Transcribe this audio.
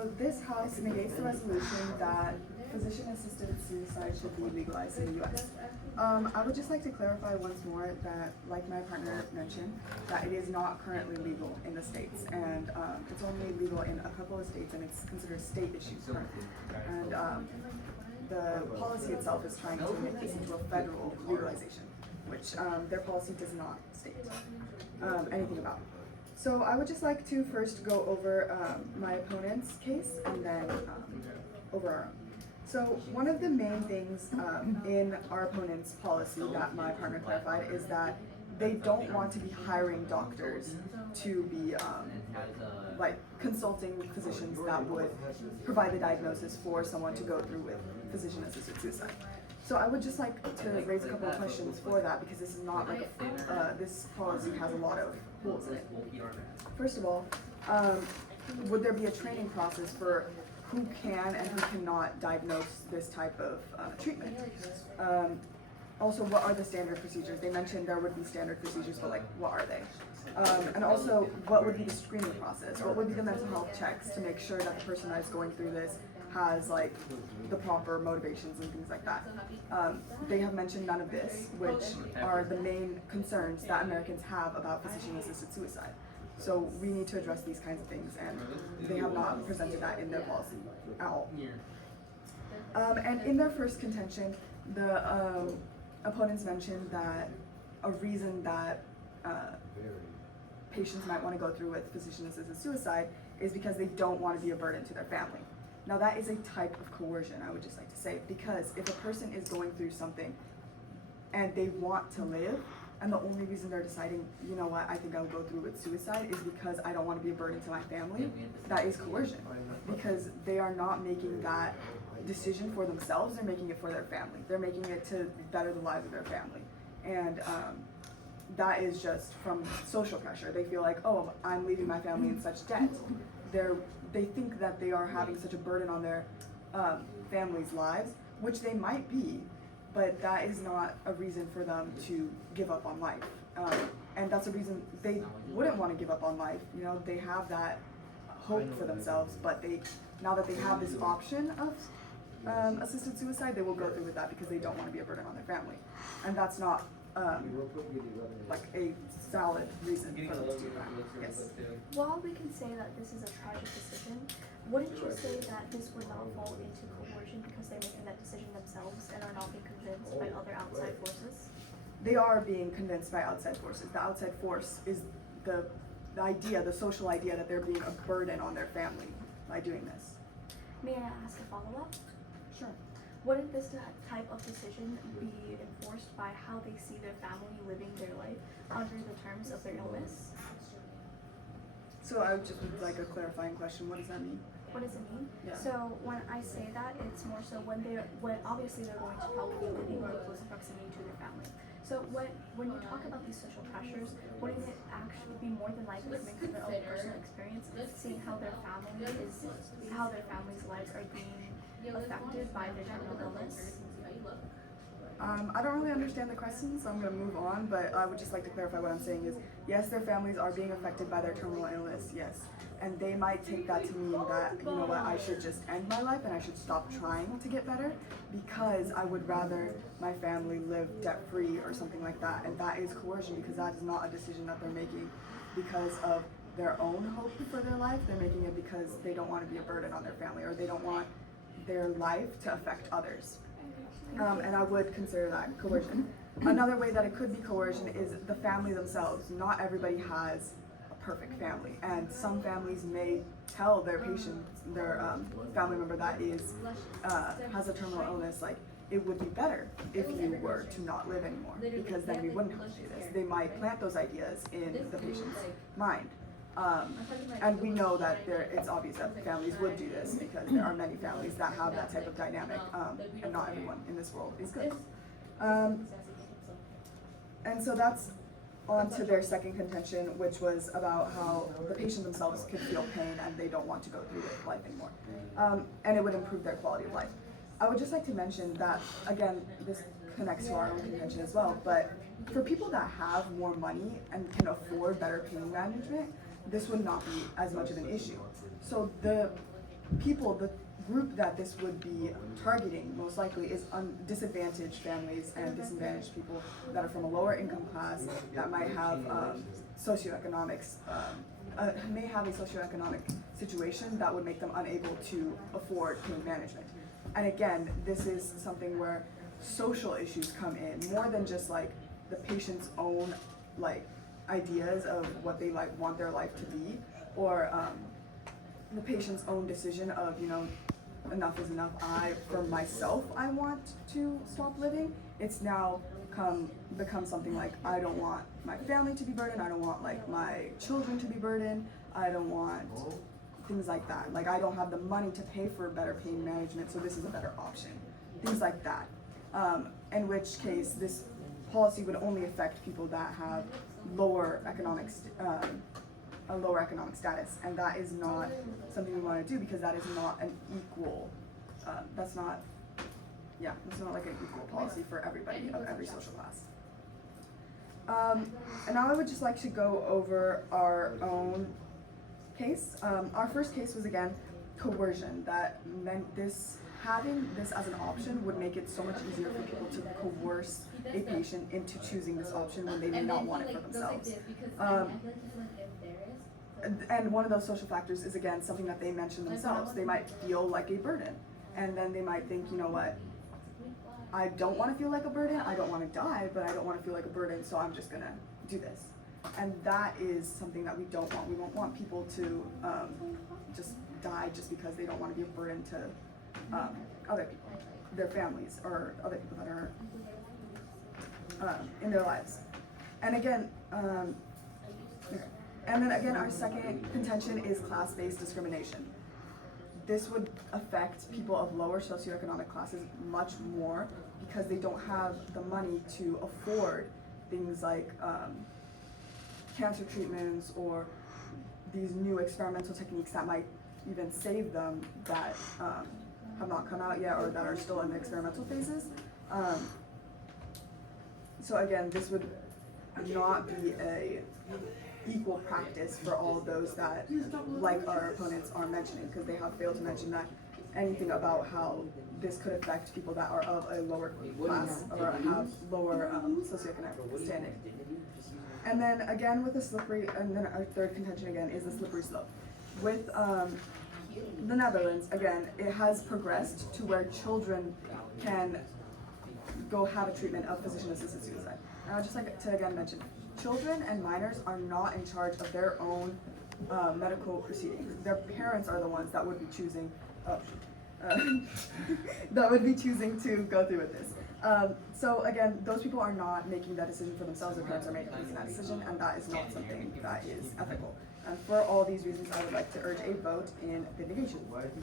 So this House negates the resolution that physician-assisted suicide should be legalized in the U.S. I would just like to clarify once more that, like my partner mentioned, that it is not currently legal in the states, and it's only legal in a couple of states, and it's considered state issues currently. And the policy itself is trying to make this into a federal legalization, which their policy does not state anything about. So I would just like to first go over my opponent's case and then over our own. So one of the main things in our opponent's policy that my partner clarified is that they don't want to be hiring doctors to be like consulting physicians that would provide the diagnosis for someone to go through with physician-assisted suicide. So I would just like to raise a couple of questions for that, because this is not like this policy has a lot of holes in it. First of all, would there be a training process for who can and who cannot diagnose this type of treatment? Also, what are the standard procedures? They mentioned there would be standard procedures, but like, what are they? And also, what would be the screening process? What would be the mental health checks to make sure that the person that is going through this has like the proper motivations and things like that? They have mentioned none of this, which are the main concerns that Americans have about physician-assisted suicide. So we need to address these kinds of things, and they have not presented that in their policy at all. And in their first contention, the opponents mentioned that a reason that patients might want to go through with physician-assisted suicide is because they don't want to be a burden to their family. Now that is a type of coercion, I would just like to say, because if a person is going through something and they want to live, and the only reason they're deciding, you know what, I think I'll go through with suicide is because I don't want to be a burden to my family, that is coercion. Because they are not making that decision for themselves, they're making it for their family. They're making it to better the lives of their family. And that is just from social pressure. They feel like, oh, I'm leaving my family in such debt. They think that they are having such a burden on their family's lives, which they might be, but that is not a reason for them to give up on life. And that's a reason they wouldn't want to give up on life. You know, they have that hope for themselves, but now that they have this option of assisted suicide, they will go through with that because they don't want to be a burden on their family. And that's not like a valid reason for them to do that. Yes. While we can say that this is a tragic decision, wouldn't you say that this would not fall into coercion because they're making that decision themselves and are not being convinced by other outside forces? They are being convinced by outside forces. The outside force is the idea, the social idea that they're being a burden on their family by doing this. May I ask a follow-up? Sure. Wouldn't this type of decision be enforced by how they see their family living their life under the terms of their illness? So I would just like a clarifying question. What does that mean? What does it mean? Yeah. So when I say that, it's more so when obviously they're going to probably be living in close proximity to their family. So when you talk about these social pressures, wouldn't it actually be more than likely coming from their own personal experience, seeing how their family's lives are being affected by their terminal illness? I don't really understand the question, so I'm going to move on, but I would just like to clarify what I'm saying is, yes, their families are being affected by their terminal illness, yes. And they might take that to mean that, you know what, I should just end my life and I should stop trying to get better because I would rather my family live debt-free or something like that. And that is coercion, because that is not a decision that they're making because of their own hope for their life. They're making it because they don't want to be a burden on their family, or they don't want their life to affect others. And I would consider that coercion. Another way that it could be coercion is the family themselves. Not everybody has a perfect family, and some families may tell their patient, their family member that has a terminal illness, like, it would be better if you were to not live anymore, because then we wouldn't have to do this. They might plant those ideas in the patient's mind. And we know that it's obvious that families would do this, because there are many families that have that type of dynamic, and not everyone in this world is good. And so that's on to their second contention, which was about how the patient themselves could feel pain and they don't want to go through with life anymore. And it would improve their quality of life. I would just like to mention that, again, this connects to our own contention as well, but for people that have more money and can afford better pain management, this would not be as much of an issue. So the people, the group that this would be targeting most likely is disadvantaged families and disadvantaged people that are from a lower income class that might have socioeconomics, may have a socioeconomic situation that would make them unable to afford pain management. And again, this is something where social issues come in more than just like the patient's own like ideas of what they like want their life to be, or the patient's own decision of, you know, enough is enough. For myself, I want to stop living. It's now become something like, I don't want my family to be burdened. I don't want like my children to be burdened. I don't want things like that. Like, I don't have the money to pay for better pain management, so this is a better option. Things like that. In which case, this policy would only affect people that have lower economic a lower economic status, and that is not something we want to do, because that is not an equal, that's not like an equal policy for everybody of every social class. And now I would just like to go over our own case. Our first case was, again, coercion. That meant having this as an option would make it so much easier for people to coerce a patient into choosing this option when they may not want it for themselves. And one of those social factors is, again, something that they mention themselves. They might feel like a burden, and then they might think, you know what, I don't want to feel like a burden, I don't want to die, but I don't want to feel like a burden, so I'm just gonna do this. And that is something that we don't want. We don't want people to just die just because they don't want to be a burden to other people, their families, or other people that are in their lives. And again, our second contention is class-based discrimination. This would affect people of lower socioeconomic classes much more, because they don't have the money to afford things like cancer treatments or these new experimental techniques that might even save them, that have not come out yet or that are still in the experimental phases. So again, this would not be a equal practice for all of those that, like our opponents are mentioning, because they have failed to mention that anything about how this could affect people that are of a lower class or have lower socioeconomic standing. And then again with our third contention again is the slippery slope. With the Netherlands, again, it has progressed to where children can go have a treatment of physician-assisted suicide. And I'd just like to again mention, children and minors are not in charge of their own medical proceedings. Their parents are the ones that would be choosing to go through with this. So again, those people are not making that decision for themselves. Their parents are making that decision, and that is not something that is ethical. And for all these reasons, I would like to urge a vote in the negation.